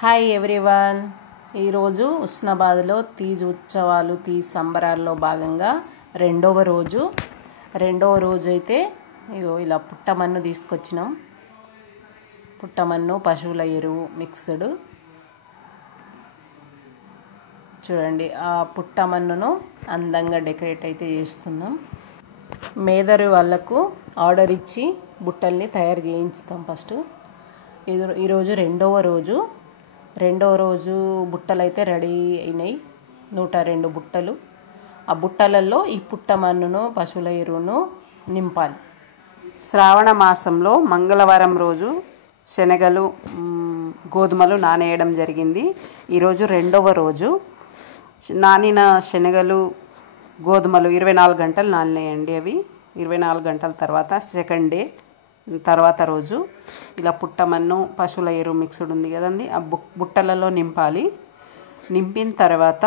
Hi everyone. ఈరోజు ఉస్నాబాద్లో తీజ్ ఉత్సవాలు తీజ్ సంబరాల్లో భాగంగా రెండవ రోజు అయితే ఇగో ఇలా పుట్టమన్ను తీసుకొచ్చినాం. పుట్టమన్ను పశువుల ఎరువు మిక్స్డ్. చూడండి, ఆ పుట్టమన్నును అందంగా డెకరేట్ అయితే చేస్తున్నాం. మేదరి వాళ్ళకు ఆర్డర్ ఇచ్చి బుట్టల్ని తయారు చేయించుతాం. ఫస్ట్ ఈరోజు రెండవ రోజు బుట్టలు అయితే రెడీ అయినాయి. 102 బుట్టలు. ఆ బుట్టలలో ఈ పుట్టమన్నును పశువుల ఎరువును నింపాలి. శ్రావణ మాసంలో మంగళవారం రోజు శనగలు గోధుమలు నానేయడం జరిగింది. ఈరోజు రెండవ రోజు. నానిన శనగలు గోధుమలు 24 గంటలు నానేయండి. అవి 24 గంటల తర్వాత సెకండ్ డే తర్వాత రోజు ఇలా పుట్టమన్ను పశువుల ఎరువు మిక్స్డ్ ఉంది కదండి, ఆ బుట్టలలో నింపాలి. నింపిన తర్వాత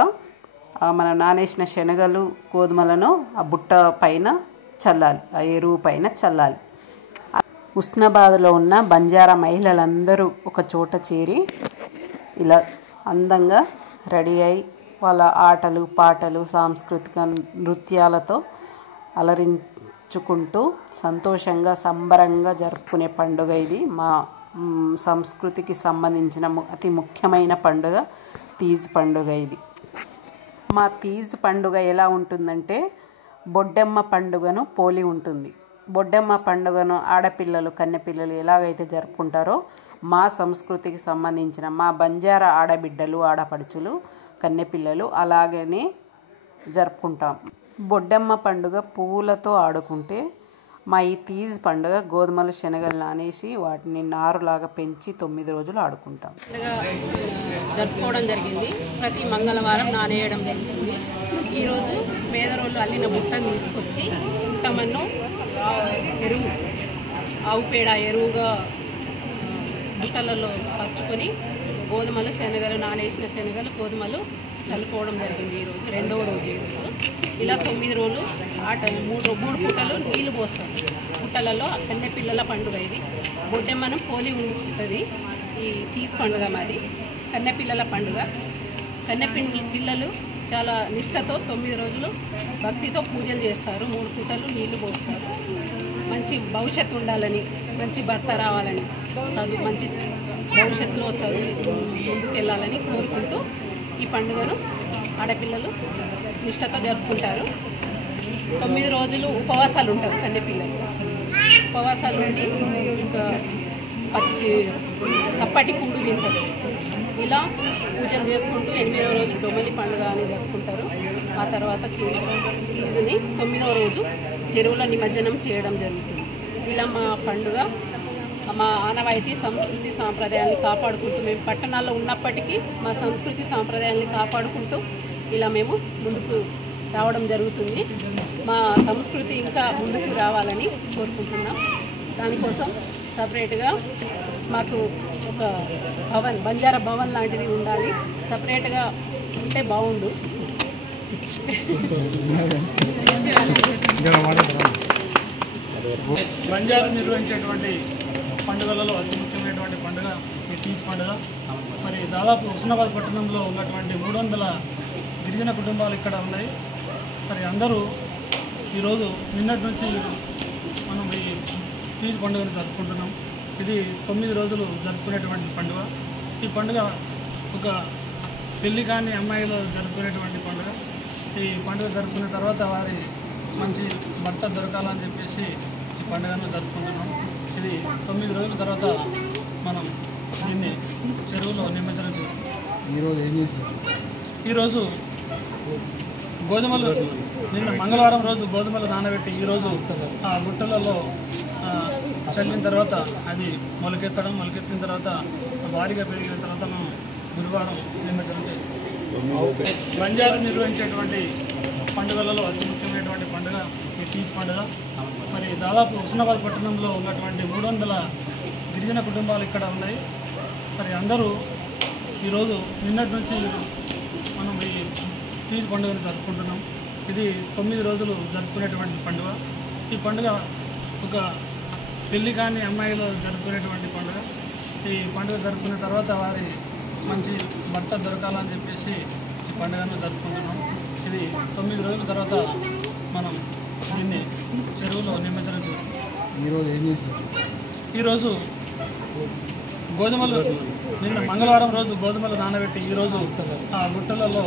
మనం నానేసిన శనగలు గోధుమలను ఆ బుట్ట పైన చల్లాలి, ఆ ఎరువు పైన చల్లాలి. ఉస్నాబాద్లో ఉన్న బంజారా మహిళలందరూ ఒక చోట చేరి ఇలా అందంగా రెడీ అయి వాళ్ళ ఆటలు పాటలు సాంస్కృతిక నృత్యాలతో అలరించుకుంటూ సంతోషంగా సంబరంగా జరుపుకునే పండుగ ఇది. మా సంస్కృతికి సంబంధించిన అతి ముఖ్యమైన పండుగ తీజ్ పండుగ ఇది. మా తీజ్ పండుగ ఎలా ఉంటుందంటే బొడ్డెమ్మ పండుగను పోలి ఉంటుంది. బొడ్డెమ్మ పండుగను ఆడపిల్లలు కన్నెపిల్లలు ఎలాగైతే జరుపుకుంటారో మా సంస్కృతికి సంబంధించిన మా బంజారా ఆడబిడ్డలు ఆడపడుచులు కన్నెపిల్లలు అలాగనే జరుపుకుంటాం. బొడ్డెమ్మ పండుగ పువ్వులతో ఆడుకుంటే మా ఈ తీజ్ పండుగ గోధుమలు శనగలు నానేసి వాటిని నారులాగా పెంచి 9 రోజులు ఆడుకుంటాం. జరుపుకోవడం జరిగింది. ప్రతి మంగళవారం నానేయడం జరుగుతుంది. ఈరోజు పేదరోళ్ళు అల్లిన బుట్టను తీసుకొచ్చి పుట్టమన్ను ఎరువు ఆవు పేడ ఎరువుగా బుట్టలలో పరుచుకొని గోధుమలు శనగలు నానేసిన శనగలు గోధుమలు చల్లుకోవడం జరిగింది. ఈరోజు రెండవ రోజు. ఇలా 9 రోజులు ఆటలు మూడు పుట్టలు నీళ్లు పోస్తాం పుట్టలలో. కన్నెపిల్లల పండుగ ఇది. బొడ్డెమ్మను పోలి ఉంటుంది ఈ తీజ్ పండుగ. మాది కన్నెపిల్లల పండుగ. పిల్లలు చాలా నిష్టతో 9 రోజులు భక్తితో పూజలు చేస్తారు. 3 పుట్టలు నీళ్లు పోస్తారు. మంచి భవిష్యత్తు ఉండాలని, మంచి భర్త రావాలని, మంచి భవిష్యత్తులో చదువు ముందుకు వెళ్ళాలని కోరుకుంటూ ఈ పండుగను ఆడపిల్లలు నిష్టతో జరుపుకుంటారు. 9 రోజులు ఉపవాసాలు ఉంటారు కన్నెపిల్లలు. ఉపవాసాలు ఉండి ఇంకా చప్పటి కూడు తింటారు. ఇలా పూజలు చేసుకుంటూ 8వ రోజు డొమలి పండుగ అని జరుపుకుంటారు. ఆ తర్వాత తీజ్ని 9వ రోజు చెరువుల నిమజ్జనం చేయడం జరుగుతుంది. ఇలా మా పండుగ మా ఆనవాయితీ సంస్కృతి సాంప్రదాయాన్ని కాపాడుకుంటూ, మేము పట్టణాల్లో ఉన్నప్పటికీ మా సంస్కృతి సాంప్రదాయాన్ని కాపాడుకుంటూ ఇలా మేము ముందుకు రావడం జరుగుతుంది. మా సంస్కృతి ఇంకా ముందుకు రావాలని కోరుకుంటున్నాం. దానికోసం సపరేట్గా మాకు ఒక బంజారా భవన్ లాంటిది ఉండాలి. సపరేట్గా ఉంటే బాగుండు. బంజారా నిర్వహించేటువంటి పండుగలలో అతి ముఖ్యమైనటువంటి పండుగ ఈ తీజ్ పండుగ. మరి దాదాపు ఉస్నాబాద్ పట్టణంలో ఉన్నటువంటి 300 గిరిజన కుటుంబాలు ఇక్కడ ఉన్నాయి. మరి అందరూ ఈరోజు నిన్నటి నుంచి మనం ఈ తీజ్ పండుగను జరుపుకుంటున్నాం. ఇది 9 రోజులు జరుపుకునేటువంటి పండుగ. ఈ పండుగ ఒక పెళ్లి కాని అమ్మాయిలు జరుపుకునేటువంటి పండుగ. ఈ పండుగ జరుపుకున్న తర్వాత వారి మంచి భర్త దొరకాలని చెప్పేసి ఈ పండుగను జరుపుకుంటున్నాం. ఇది 9 రోజుల తర్వాత మనం దీన్ని చెరువులో నిమజ్జనం చేస్తాం. ఈరోజు ఏం చేశారు? ఈరోజు గోధుమలు నిన్న మంగళవారం రోజు గోధుమలు నానబెట్టి ఈరోజు ఆ బుట్టలలో చల్లిన తర్వాత అది మొలకెత్తిన తర్వాత భారీగా పెరిగిన తర్వాత మనం గురువారం నిమజ్జనం చేస్తాం. బంజారా నిర్వహించేటువంటి పండుగలలో అతి ముఖ్యమైనటువంటి పండుగ ఈ తీజ్ పండుగ. మరి దాదాపు ఉస్నాబాద్ పట్టణంలో ఉన్నటువంటి 300 గిరిజన కుటుంబాలు ఇక్కడ ఉన్నాయి. మరి అందరూ ఈరోజు నిన్నటి నుంచి మనం ఈ తీజ్ పండుగను జరుపుకుంటున్నాం. ఇది 9 రోజులు జరుపుకునేటువంటి పండుగ. ఈ పండుగ ఒక పెళ్లి కాని అమ్మాయిలు జరుపుకునేటువంటి పండుగ. ఈ పండుగ జరుపుకున్న తర్వాత వారి మంచి భర్త దొరకాలని చెప్పేసి ఈ పండుగను జరుపుకుంటున్నాం. ఇది 9 రోజుల తర్వాత మనం దీన్ని చెరువులో నిమజ్జనం చేస్తాం. ఈరోజు ఏం చేశారు? ఈరోజు గోధుమలు నిన్న మంగళవారం రోజు గోధుమలు నానబెట్టి ఈరోజు ఆ బుట్టలలో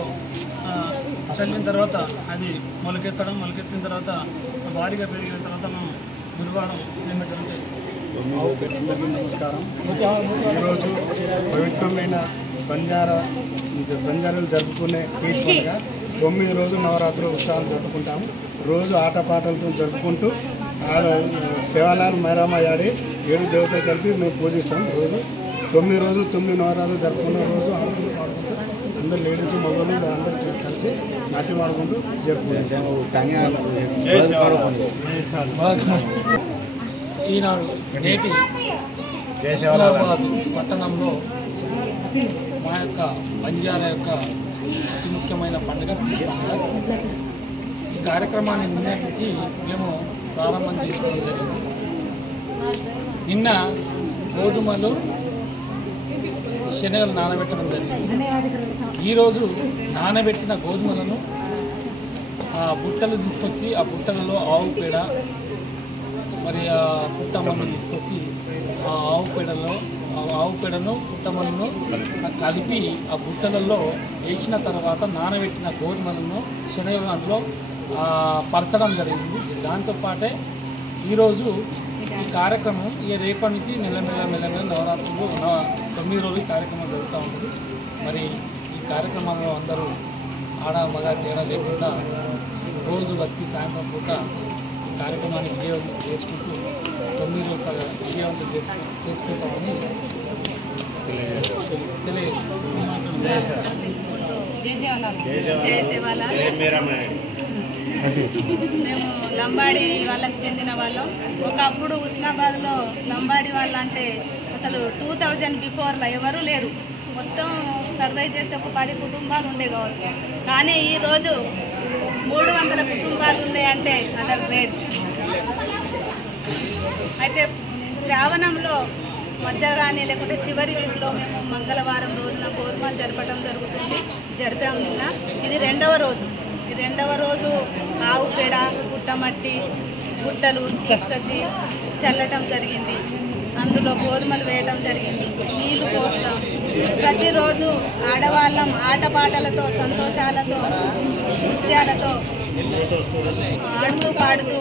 చల్లిన తర్వాత అది మొలకెత్తిన తర్వాత భారీగా పెరిగిన తర్వాత మనం గురువారం నిమజ్జనం చేస్తాం. అందరికీ నమస్కారం. ఈరోజు పవిత్రమైన బంజారాలు జరుపుకునే తీజ్ పండుగ 9 రోజులు నవరాత్రులు ఉత్సవాలు జరుపుకుంటాము. రోజు ఆటపాటలతో జరుపుకుంటూ శివాలయాలు మైరామ ఆడి 7 దేవతలు కలిపి మేము పూజిస్తాం. రోజు 9 రోజులు 9 నవరాత్రులు జరుపుకున్న రోజు ఆడుకుంటూ పాడుకుంటూ అందరు లేడీస్ మగవాళ్ళు అందరూ కలిసి నాట్యం ఆడుకుంటూ జరుపుకుంటాం. ఈనాడు నేటి హైదరాబాద్ పట్టణంలో మా యొక్క బంజారా యొక్క అతి ముఖ్యమైన పండుగ తీజ్ పండుగ. ఈ కార్యక్రమాన్ని నిర్ణయించి మేము ప్రారంభం చేసుకోవడం జరిగింది. నిన్న గోధుమలు శనగలు నానబెట్టడం జరిగింది. ఈరోజు నానబెట్టిన గోధుమలను ఆ బుట్టలు తీసుకొచ్చి ఆ బుట్టలలో ఆవు పేడ మరి ఆ పుట్టమన్ను తీసుకొచ్చి ఆ ఆవు పేడను పుట్టమన్ను కలిపి ఆ బుట్టలలో వేసిన తర్వాత నానబెట్టిన గోధుమలను శనగలను అందులో పరచడం జరిగింది. దాంతోపాటే ఈరోజు ఈ కార్యక్రమం రేపటి నుంచి మెల్లమెల్ల నవరాత్రులు 9 రోజులు కార్యక్రమం జరుగుతూ ఉంటుంది. మరి ఈ కార్యక్రమంలో అందరూ ఆడ మగ తేడా లేకుండా రోజు వచ్చి సాయంత్రం పూట ఈ కార్యక్రమాన్ని విజయవంతం చేసుకుంటూ 9 రోజులు విజయవంతం చేసుకుంటామని మేము లంబాడి వాళ్ళకి చెందిన వాళ్ళం. ఒకప్పుడు హుస్నాబాద్లో లంబాడి వాళ్ళు అంటే అసలు 2000 బిఫోర్లో ఎవరూ లేరు. మొత్తం సర్వే చేస్తే ఒక 10 కుటుంబాలు ఉండే కావచ్చు. కానీ ఈరోజు 300 కుటుంబాలు ఉన్నాయంటే అదర్ గ్రేట్. అయితే శ్రావణంలో మధ్య కానీ లేకుంటే చివరి వీక్లో మేము మంగళవారం రోజున గోధుమలు జరపడం జరుగుతుంది. జరిపాము నిన్న. ఇది 2వ రోజు. ఈ 2వ రోజు ఆవు పేడ పుట్టమట్టి గుట్టలు తీసుకొచ్చి చల్లటం జరిగింది. అందులో గోధుమలు వేయడం జరిగింది. నీళ్లు పోస్తాం. ప్రతిరోజు ఆడవాళ్ళం ఆటపాటలతో సంతోషాలతో నృత్యాలతో ఆడుతూ పాడుతూ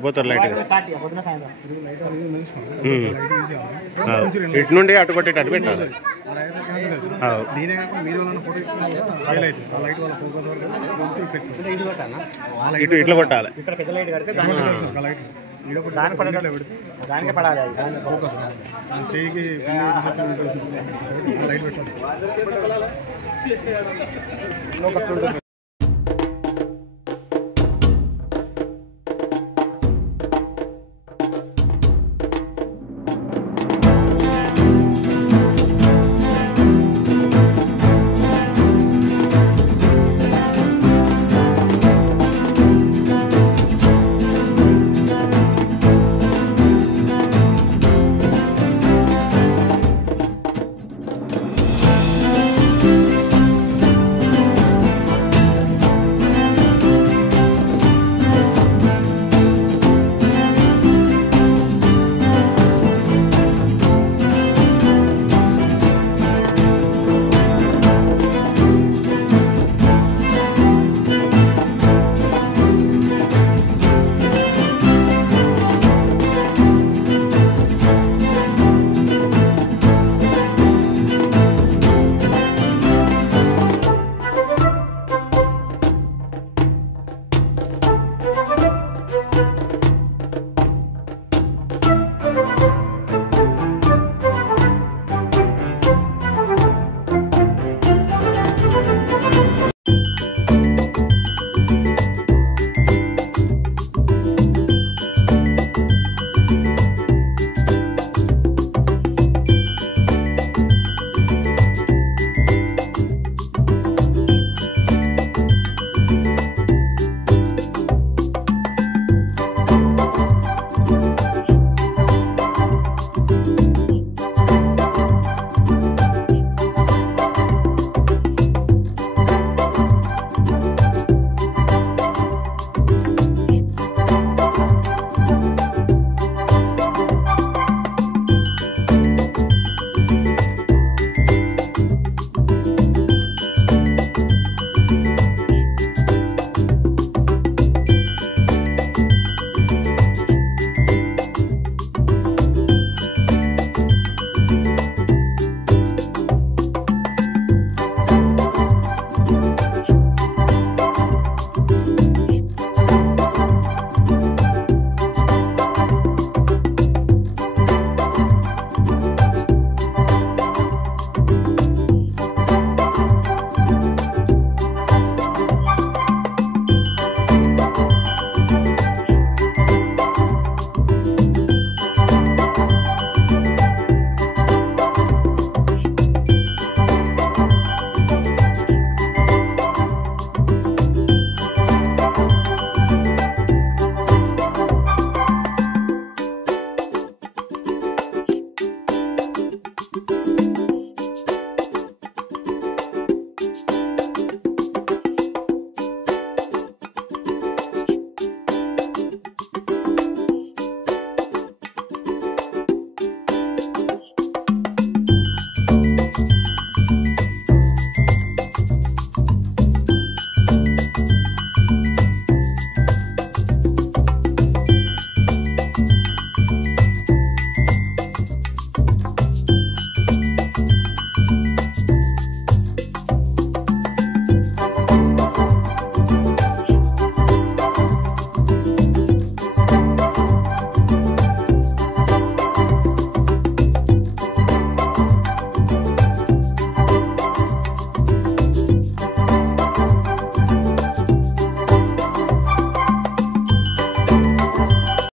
పోతారు లైట్ ఇటు నుండి అటు కొట్టి అటు పెట్టాలి. ఇటు ఇట్లా కొట్టాలి. దానికే పడాలి.